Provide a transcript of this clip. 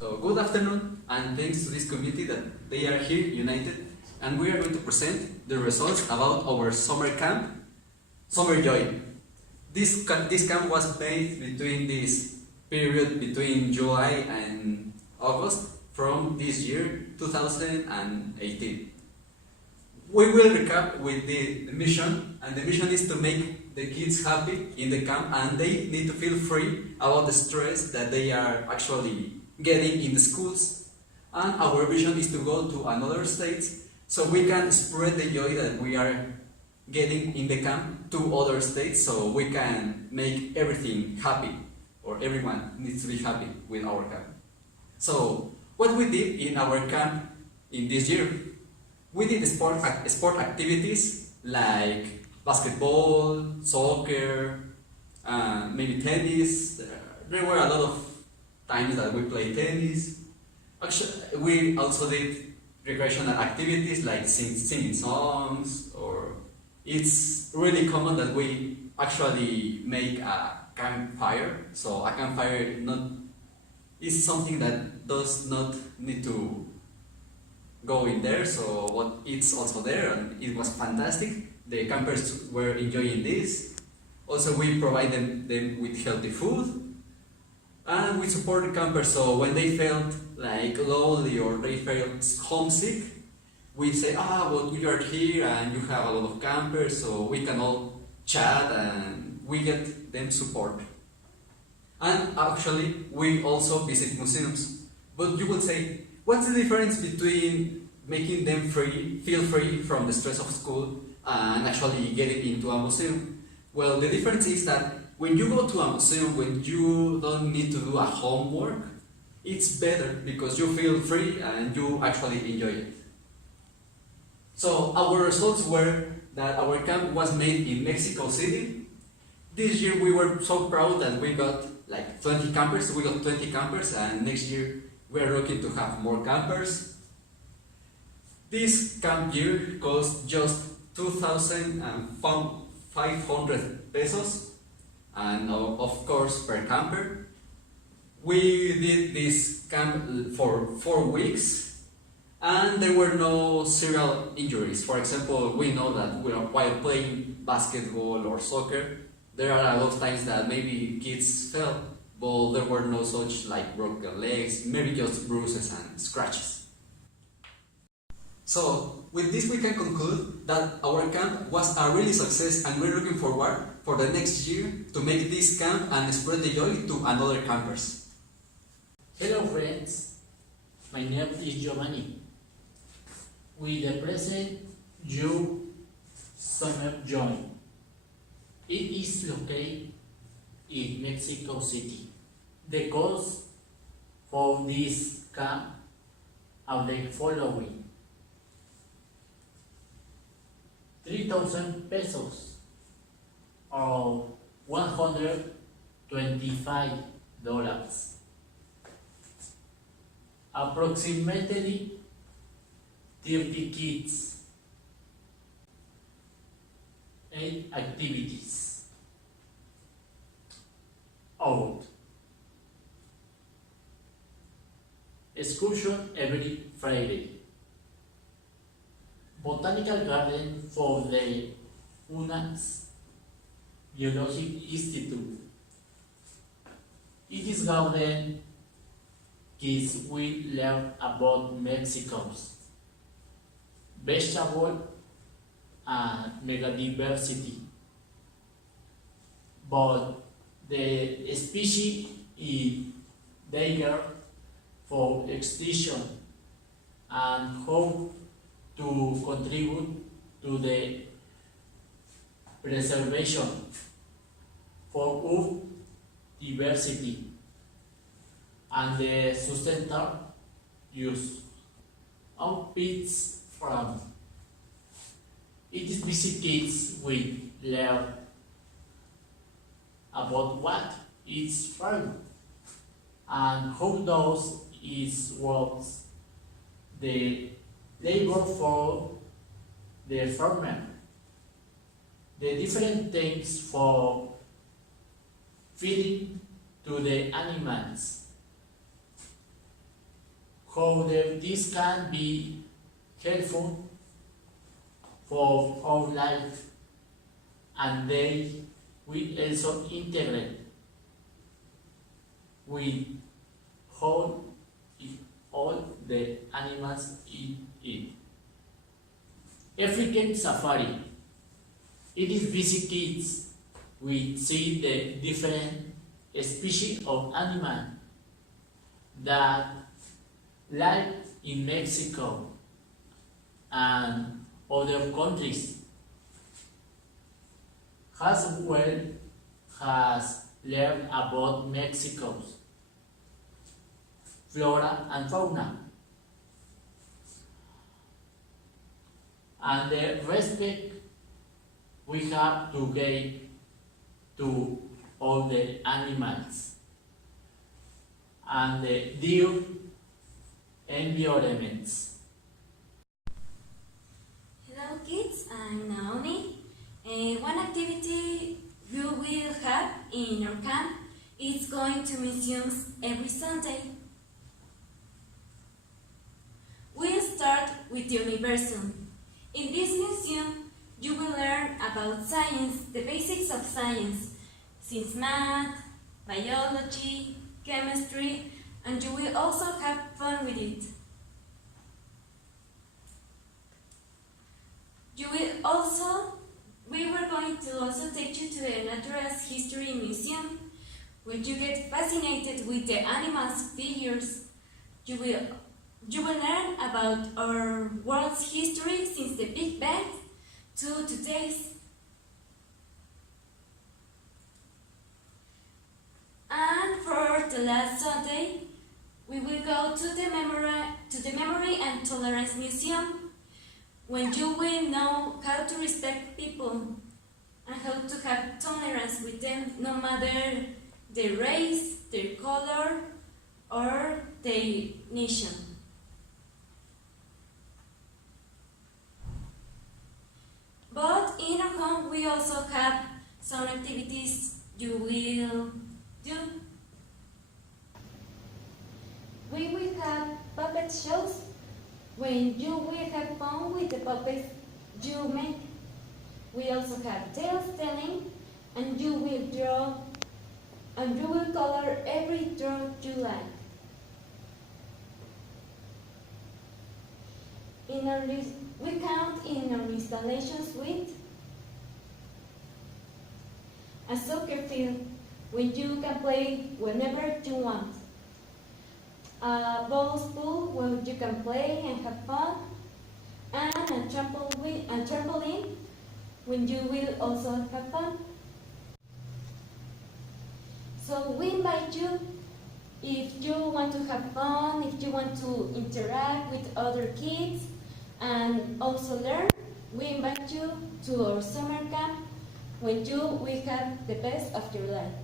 So good afternoon, and thanks to this community that they are here united, and we are going to present the results about our summer camp, Summer Joy. This camp was made between this period between July and August from this year 2018. We will recap with the mission, and the mission is to make the kids happy in the camp, and they need to feel free about the stress that they are actually getting in the schools. And our vision is to go to another states so we can spread the joy that we are getting in the camp to other states, so we can make everything happy, or everyone needs to be happy with our camp. So what we did in our camp in this year, we did sport activities like basketball, soccer, maybe tennis. There were a lot of times that we played tennis. Actually, we also did recreational activities like singing songs, or it's really common that we actually make a campfire. So a campfire is something that does not need to go in there, so what it's also there, and it was fantastic. The campers were enjoying this. Also, we provide them with healthy food, and we support the campers, so when they felt like lonely or they felt homesick, we say, well, we are here and you have a lot of campers, so we can all chat and we get them support. And actually, we also visit museums. But you would say, what's the difference between making them feel free from the stress of school and actually getting into a museum? Well, the difference is that when you go to a museum, when you don't need to do a homework, it's better because you feel free and you actually enjoy it. So our results were that our camp was made in Mexico City. This year we were so proud that we got like 20 campers. We got 20 campers, and next year we are looking to have more campers. This camp year cost just 2,500 pesos, and of course per camper. We did this camp for 4 weeks, and there were no serious injuries. For example, we know that while playing basketball or soccer, there are a lot of times that maybe kids fell, but there were no such like broken legs, maybe just bruises and scratches. So with this we can conclude that our camp was a really success, and we're looking forward for the next year to make this camp and spread the joy to another campers. Hello friends, my name is Giovanni. With the present you Summer Joy. It is located in Mexico City. The cost for this camp are the following: 3,000 pesos or $125. Approximately 30 kids, 8 activities, out, excursion every Friday, botanical garden for the UNAS Biologic Institute. In this garden, kids will learn about Mexico's vegetable and megadiversity, but the species in danger for extinction and how to contribute to the preservation for Earth diversity and the sustainable use of its farm. It is visit kids will learn about what is farm and how does it works, the labor for the farmer, the different things for feeding to the animals, However, this can be helpful for our life, and they will also integrate with all the animals eat it. African safari. It is busy kids. We see the different species of animal that live in Mexico and other countries. Haswell has learned about Mexico's flora and fauna, and the respect we have to give to all the animals and the dear environments. Hello kids, I'm Naomi. One activity you will have in our camp is going to museums every Sunday. We'll start with the Universum. In this museum, you will learn about science, the basics of science, since math, biology, chemistry, and you will also have fun with it. We were going to also take you to the Natural History Museum, where you get fascinated with the animals' figures. You will learn about our world's history since the Big Bang to today's. And for the last Sunday, we will go to the Memory and Tolerance Museum, when you will know how to respect people and how to have tolerance with them, no matter their race, their color, or their nation. But in our home, we also have some activities you will do. We will have puppet shows, when you will have fun with the puppets you make. We also have tales telling, and you will draw, and you will color every draw you like. We count in our installation suite a soccer field where you can play whenever you want. A bowls pool where you can play and have fun, and a trampoline when you will also have fun. So we invite you, if you want to have fun, if you want to interact with other kids and also learn, we invite you to our summer camp when you will have the best of your life.